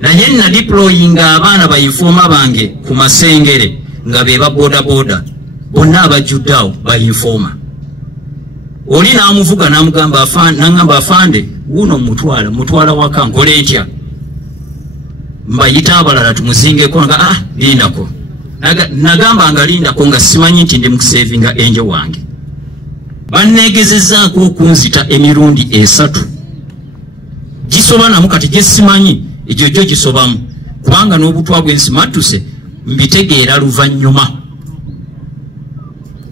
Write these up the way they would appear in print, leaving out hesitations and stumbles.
naye na deploying abaana ba informa bange ku Masengere nga be ba boda boda bonna abajjuddawo ba informa. Oli n'amuvuga n'amugamba n'angamba afande wuno mutwala waka nkole ntya mbayita abalala tumuzingeko nga lindako nagamba nga lindako nga simanyi nti ndi mukusevinga enje wange. Bannegezezaako okunzita emirundi 3 gisoba namu kati gyesimanyi egyo gyo gisobamu kubanga n'obutwa bwensimattuse mbitegeera luvannyuma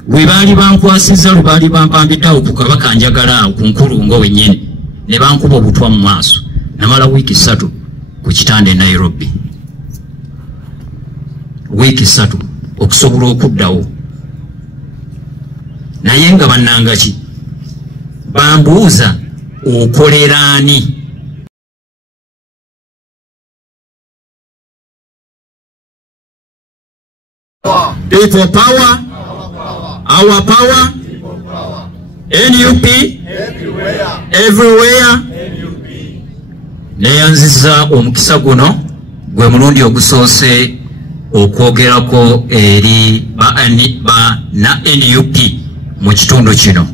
we baali bankwasiza lwe baali bampambiddeawo ku Kabaka njagala awo ku Nkulungo wennyini ne bankuba obutwa mu maaso namala wiiki 3 ku kitanda e Nairobi. Wiiki 3 okusobola okuddawo naye nga bannanga ki bambuuza okolera ani? People power, our power, NUP, everywhere. Neyanziza omukisa guno gwe mulundi ogusoose okwogerako eri na NUP mu kitundu kino.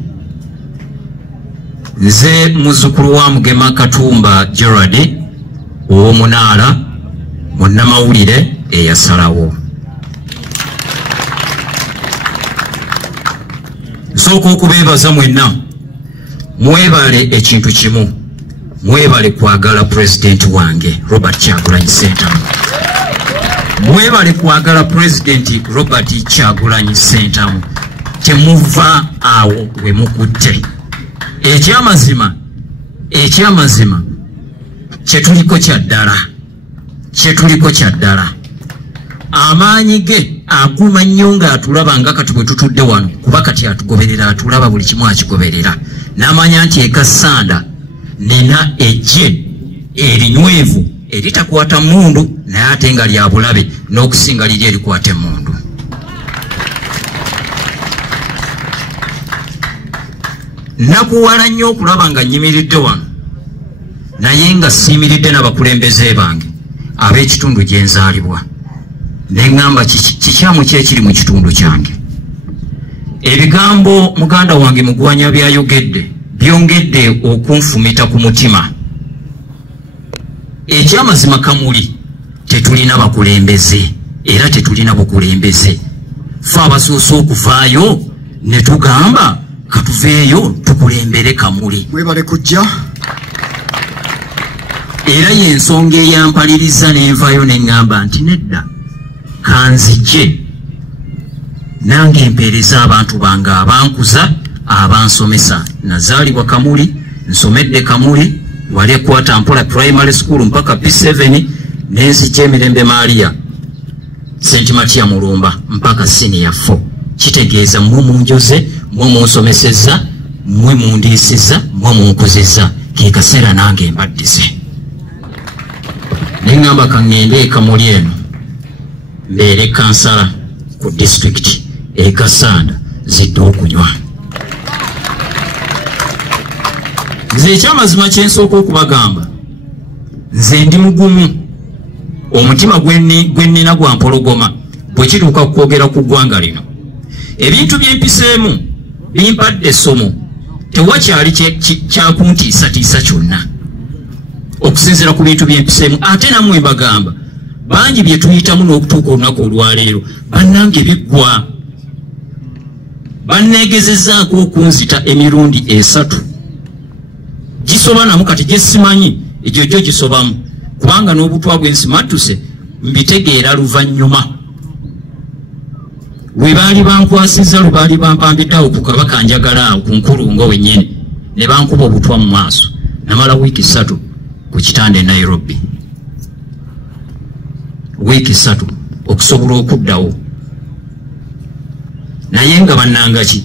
Nze muzzukulu wa Mugema Katumba Gerard ow'Omunaala munnamawulire eyasalawo. Nsooka okubeebaza mwenna mwebale ekintu kimu, mwebale kwagala President wange Robert Kyagulanyi Ssentamu. Mwebale kwagala President Robert Kyagulanyi Ssentamu. Temuva awo we mukutte. Ekyamazima kyetuliko kyaddala. Amaanyi ge aguma nnyo ng'atulaba nga kati bwe tutudde wano kuba kati atugoberera, atulaba buli kimu akigoberera. N'amanya nti ekasanda nina ejje erinywevu eritakwata mundu naye ate nga lya bulabe n'okusinga liri erikwata emundu. Nakuwala nnyo okulaba nga nnyimiridde wano naye nga siimiridde n'abakulembeze bange ab'ekitundu gye nzaalibwa. Neŋŋamba kikyamu ki ekiri mu kitundu kyange. Ebigambo muganda wange Mugwanya byayogedde byongedde okunfumita ku mutima. Ekyamazima kamuli tetulina bakulembeze era tetulina bukulembeze. Ffe abasoose okuvaayo ne tugamba katuveeyo tukulembere kamuli. Mwebale kujja. Era y'ensonga eyampaliriza n'envayo neŋŋamba nti nedda kanzije nange empeereza abantu bange abankuza abansomesa. Nazaalibwa Kamuli, nsomedde Kamuli, wali ekwata Mpola Primary School mpaka P7, n'enzija Emirembe Maria St. Matia Mulumba mpaka Senior 4. Kitegeeza mmwe munjoze, mmwe munsomesezza, mmwe mundiisizza, mmwe munkuzizza. Ke kaseera nange mbaddize. Neŋŋamba kaŋŋende Kamuli eno mbeere kansala ku district Kasanda zidde okunywa. Nze ekyamazima kye nsooka okubagamba, nze ndi mugumu. Omutima gwe nnina gwa mpologoma bwe kituuka ku kwogera ku ggwanga lino. Ebintu bye mpiseemu bimpadde essomo, tewakyali kyakuntiisatiisa kyonna okusinziira ku bintu bye mpiseemu. Ate nammwe mbagamba bangi bye tuyitamu n'okutuuka olunaku olwaleero bannange biggwa. Banneegezezaako okunzita emirundi 3 gisoba namu kati gyesimanyi egyo gyo gisobamu kubanga n'obutwa bwensimattuse mbitegeera luvannyuma. We baali bankwasiza lwe baali bampambiddeawo ku Kabaka njagala awo ku Nkulungo wennyini ne bankuba obutwa mu maaso namala wiiki 3 ku kitanda e Nairobi. Wiiki 3 okusobola okuddawo naye nga bannanga ki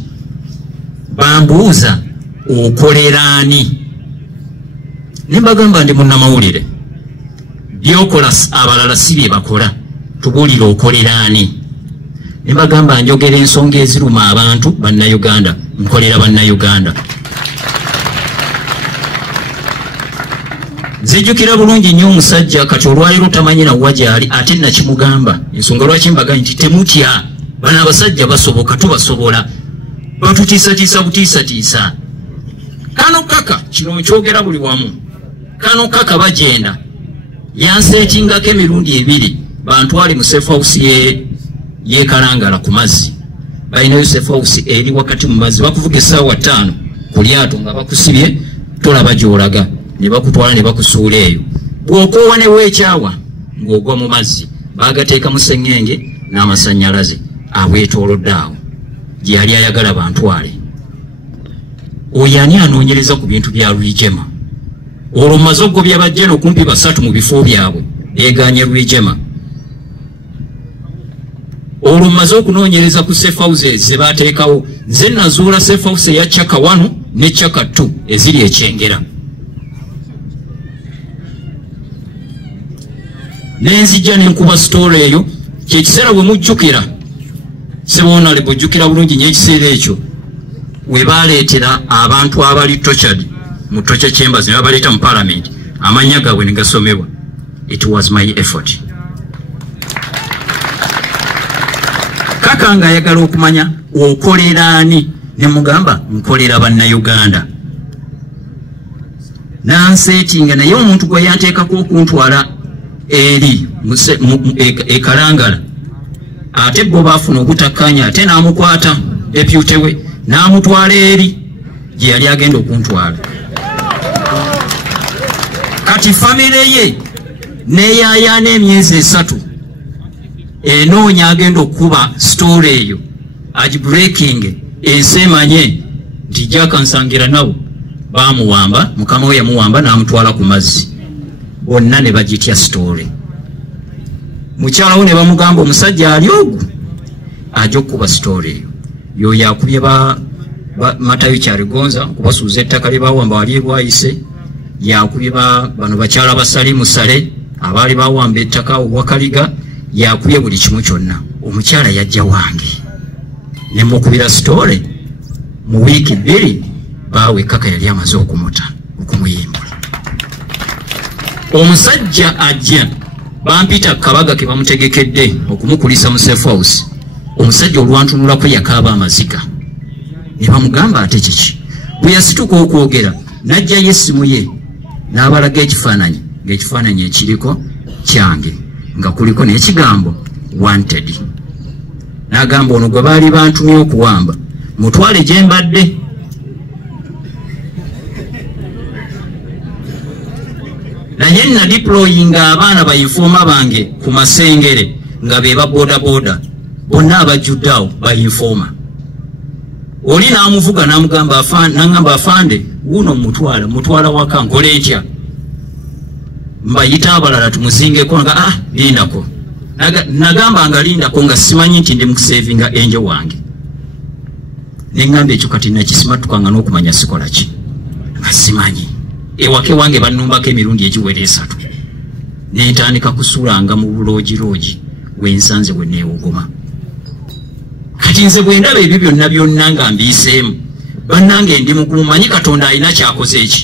bambuuza okolera ani? Ne mbagamba ndi munnamawulire byokola abalala si bye bakola, tubuulire okolera ani? Ne mbagamba njogera ensonga eziruma abantu bannayuganda, nkolera bannayuganda. Nzijukira bulungi nnyo omusajja kati olwaliro tamanyi na wajali ate nakimugamba ensonga lwaki mbaga nti temutya bana abasajja basoboka tubasobola batutiisatiisa butiisatiisa kano kaka kino nkyogera buli wamu kano kaka bagenda yanseetingako emirundi ebiri bantwale mu safe house ye Kalangala ku mazzi balinayo safe house eri wakati mu mazzi bakuvuga essaawa 5 ku lyato nga bakusibye tolaba gy'olaga ne bakutwala ne bakusuula eyo bw'okoowa ne weekyawa ng'ogwa mu mazzi baagateeka mu sseŋŋenge n'amasannyalaze abwetoolodde awo gye yali ayagala bantwale oyo ani anoonyereza ku bintu bya Rwigema olwo mmaze okugobya bajjeno kumpi 3 mu bifo byabwe beegaanye Rwigema olwo mmaze okunoonyereza ku safe houses ze baateekawo nze nazuula safe house eya Chaka 1 ne Chaka 2 eziri ekyengera nenzijja nenkuba story eyo kyekiseera bwe mujjukira sebona lebojjukira bulungi nnyo ekiseera ekyo we baaleetera abantu abali tortured mu torture chambers ne babaleeta mu parliament amannya gaabwe ne gasomebwa. It was my effort. Kaka nga ayagala okumanya okolera ani ne mugamba nkolera bannayuganda nanseetinga naye omuntu gwe yanteekako okuntwala eri Kalangala ate bo baafuna obutakkaanya ate n'amukwata deputy we n'amutwala eri gye yali agenda okuntwala kati famire ye neyayaana emyezi 3 enoonya agenda okuba story eyo agibreaking ensi emanye nti jakansangira nawo bamuwamba mukama we yamuwamba n'amutwala ku mazzi bonna ne bagitya story mukyalawo ne bamugamba omusajja ali ogwo ajja okuba story eyo yoyo akubye Matayo Kyaligonza kubasuuza ettaka lye bawamba wali lwayise yakubye bano bakyala basali musale abaali bawamba ettaka Wakaliga yakubye buli kimu kyonna omukyala yajja wange ne mukubira story mu wiiki 2 bawe kaka yali amaze okumuta okumuyimbula omusajja ajja bampita Kabaga ke bamutegekedde okumukulisa mu safe house omusajja olwantunulako yakaaba amaziga ne bamugamba ate kiki bwe yasituka okwogera n'ajjayo essimu ye n'abalaga ekifaananyi ng'ekifaananyi ekiriko kyange nga kuliko n'ekigambo wanted n'agamba ono gwe baali bantumye okuwamba mutwale gye mbadde naye na deployinga abaana bayinfooma bange ku Masengere nga be ba boda boda bonna abajjudde awo bayinfooma oli n'amuvuga n'amugamba n'angamba afande wuno mutwala waka nkole ntya mbayita abalala tumusingeko nga lindako nagamba nga lindako nga simanyi nti ndi mukusevinga enje wange neŋŋamba ekyo kati nakisimatukanga n'okumanya sikola ki nga simanyi ewake wange bannumbako emirundi egiwera 3 nentandika kusulanga mu buloogirogi wensanze bwe neewogoma kati nze bwe ndaba ebyo byonna byonna nga mbiiseemu bannange ndi mugumu manyi Katonda alina kyakoze eki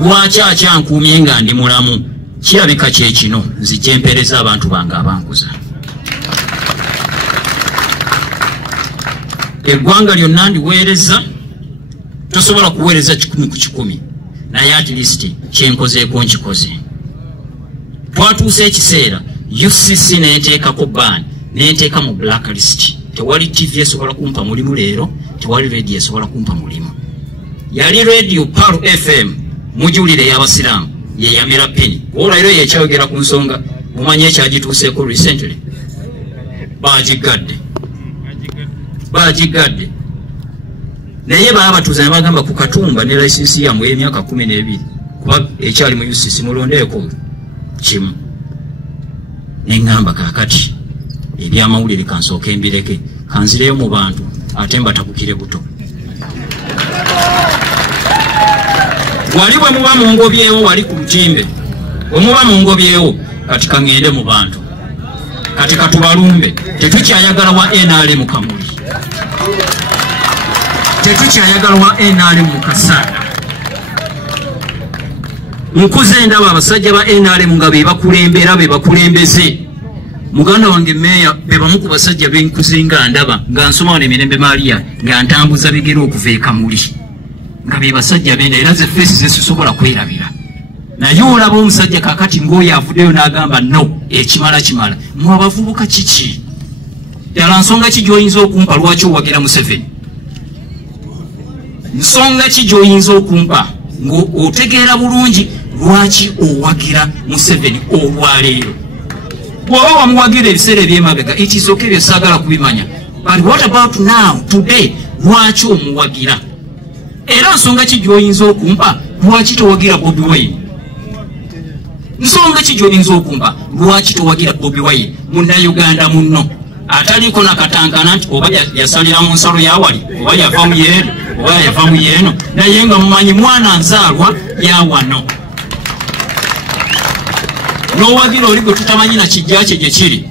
lwaki akyankuumye nga ndi mulamu kirabika kyekino nzijja empeereza abantu bange abanguza eggwanga lyonna ndiweereza tosobola kuweereza 100 ku 100 naye at least kyenkozeeko nkikoze twatuuse ekiseera UCC neeteekako ban neeteeka mu blacklist tewali TV esobola kumpa mulimu leero tewali radio esobola kumpa mulimu yali radio Paro FM mujulire y'abasiraamu ye yamera peni olwairo yekyayogera ku nsonga mumanye ekyagituuseeko recently bagigadde naye baba batuuza ne bagamba ku Katumba ne license yamu y'emyaka 12 kuba ekyali mu UCC mulondeeko kimu neŋŋamba kaakati ebyamawulire kansooke mbireke kanzireyo mu bantu ate mbatakukire buto wali bwe muba mungobyewo wali ku lutimbe omuba mungobyewo kati kaŋŋende mu bantu kati katubalumbe tetukyayagala wa NRM Kamuli tetukyayagala wa NRM mu Kasaada nkuze ndaba abasajja ba NRM nga be bakulembera be bakulembeze muganda wange meya be bamu ku basajja benkuze nga ndaba nga nsoma ne Mirembe Maria nga ntambuza bigere okuva e Kamuli nga be basajja benda era ze face zesobola kwerabira naye olaba omusajja kakati ng'oyo avuddeyo n'agamba no ekimala kimala mwe abavubuka kiki ddala nsonga ki gy'oyinza okumpa lwaki owagira Museveni nsonga ki gy'oyinza okumpa ng'otegeera bulungi lwaki owagira Museveni olwaleero bw'oba wamuwagira ebiseera ebyemabega it is okay byesaagala kubimanya but what about now today lwaki omuwagira era nsonga ki gy'oyinza okumpa lwaki towagira Bobi Wine nsonga ki gy'oyinza okumpa lwaki towagira Bobi Wine munnayuganda munno ataliko nakatankana nti oba yasalira mu nsalo yawali oba yava mu yeeno oba yava mu yeeno naye nga mumanyi mwana nzaalwa yawano n'owagira oli gwe tutamanyi na kijja kye gye kiri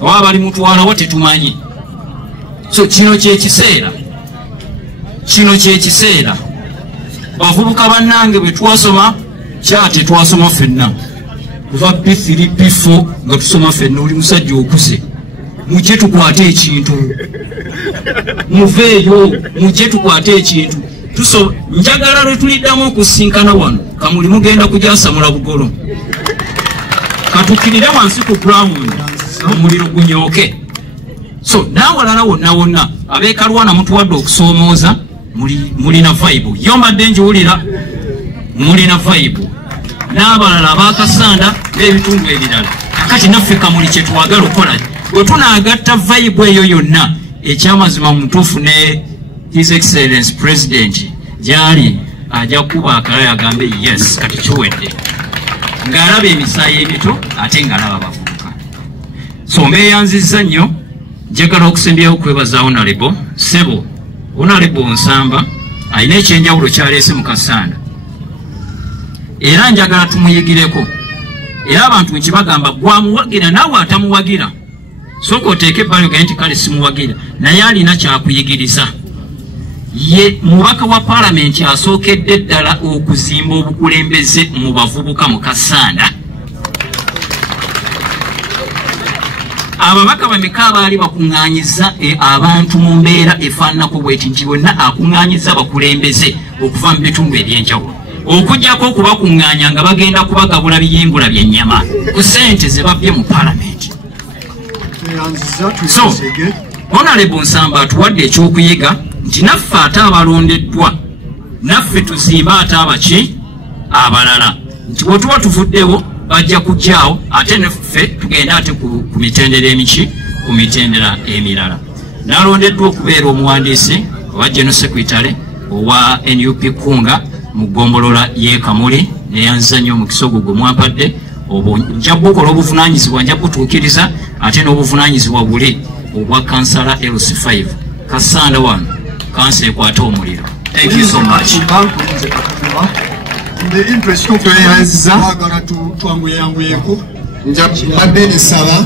oba bali mutwalawo tetumanyi so kino kyekiseera bavubuka bannange bwe twasoma kyate twasoma ffenna kuva P3 P4 nga tusoma ffenna oli musajja okuze mujje tukwate ekintu muveeyo mujje tukwate ekintu njagala lwe tuliddamu okusinkana wano Kamuli mugenda kujasamula bugolo katukirire wansi ku ground omuliro gunyooke so nawalala wonna abeekalwana mutuwadde okusoomooza mulina vibe yo mbadde njiwulira mulina vibe n'abalala abakasanda n'ebitundu ebirala kakati naffe Kamuli kye twagala okukola bwe tunaagatta vibe eyo yonna ekyamazima mu mutuufu ne His Excellency President gyali ajja kuba akalayo agambe yes kati kiwedde ng'alaba emisaayi emito ate ng'alaba abavubuka so mbeeyanzizza nnyo njagala okusembyao okwebaza Honorable Ssebo Honorable Nsamba alina ekyenjawulo kyaleese mu Kasanda era njagala tumuyigireko era abantu nkibagamba gwamuwagira naawe atamuwagira sooka oteeke ebbali ogaye nti kale simuwagira naye alina kyakuyigiriza ye mubaka wa paalamenti asookedde ddala okuzimba obukulembeze mu bavubuka mu Kasanda ababaka bameka abaali bakuŋŋaanyiza abantu mu mbeera efaananako bweti nti bonna akuŋŋaanyiza bakulembeze okuva mu bitundu ebyenjawulo okujjako okubakuŋŋaanya nga bagenda kubagabula biyimbula byennyama ku ssente ze babbye mu paalamenti so Honorable Nsamba atuwadde ekyokuyiga nti naffe ate abalondeddwa naffe tuzimba ate abaki abalala nti bwe tuba tuvuddewo bajja kujjaawo ate naffe tugenda ate ku mitendera emiki ku mitendera emirala nalondeddwa okubeera omuwandiisi owa General Secretary owa NUP Kunga mu ggombolola y'e Kamuli neyanziza nnyo omukisa ogwo gwe mwampadde nja bukola obuvunaanyizibwa nja butuukiriza ate n'obuvunaanyizibwa buli obwa kansala LC5 Kasanda wano kansa ekwate omuliro. Thank you so much. The interest of the twagala tuanguyanguyeko nja badde ne saba